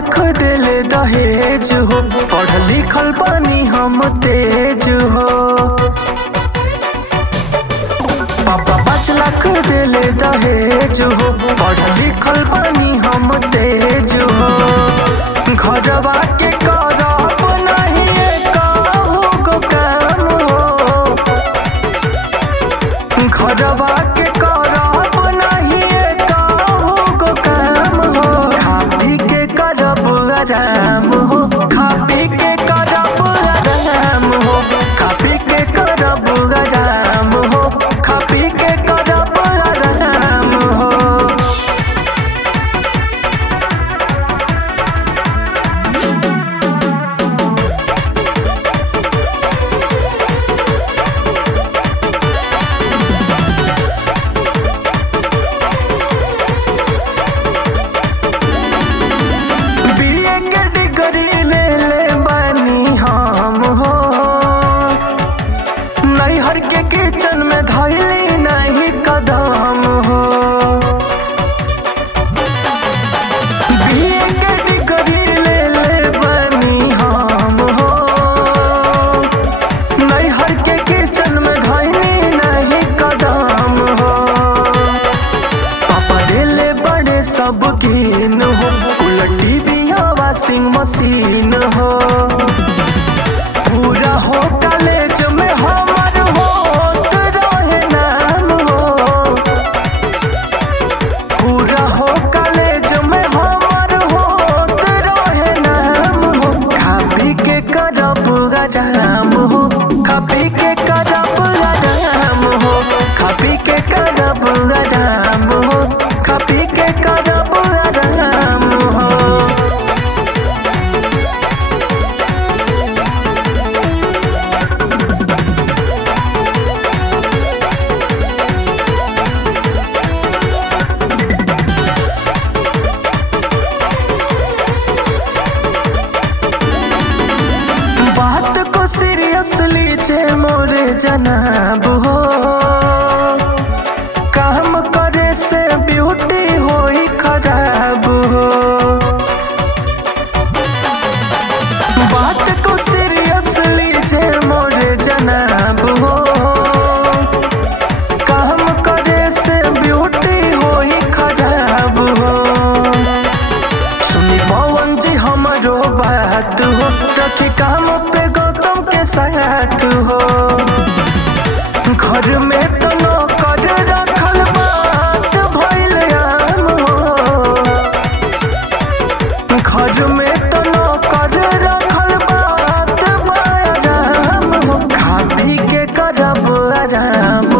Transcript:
लाख दिले दहेज हो, पढ़ लिखल बानी हम तेज हो। पापा 5 लाख दिले दहेज हो, पढ़ लिखल बानी हम तेज हो। घरवा के करब नहीं कहू गो काम हो, घरवा के करब नहीं कहू गो काम हो। खा पी के करब आराम हो, खा पी के करब आराम हो, खा पी के करब आराम हो, खा पी के करब आराम हो। बीए के डिग्री ले ले बानी हम हो, नैहर के किचन में धैली नहीं कदम हो। बीए के डिग्री ले ले बानी हम हो, नैहर के किचन में धैली नहीं कदम हो। पापा दिले बड़े सब कीन हो, उलटी बिया वॉशिंग मशीन हो। पूरा हो कॉलेज में हमर होत रहे नाम हो, पूरा हो कॉलेज में हमर होत रहे नाम हो। खा पी के करब आराम हो, खा पी के करब आराम हो, खा पी के करब आराम हो, खा पी के करब आराम हो। बात को सीरियसली जे मोरे जनाब हो, काम करे से ब्यूटी होई खराब हो। बात को सीरियसली जे मोरे जनाब हो, काम करे से ब्यूटी होई खराब हो। सुनी पवन जी हमारो बात हो, रखी काम पे गौतम के साथ हो। घर में तो नौकर रखल बात भइल आम हो, घर में तो नौकर रखल बात बा आराम हो। खा पी के करब आराम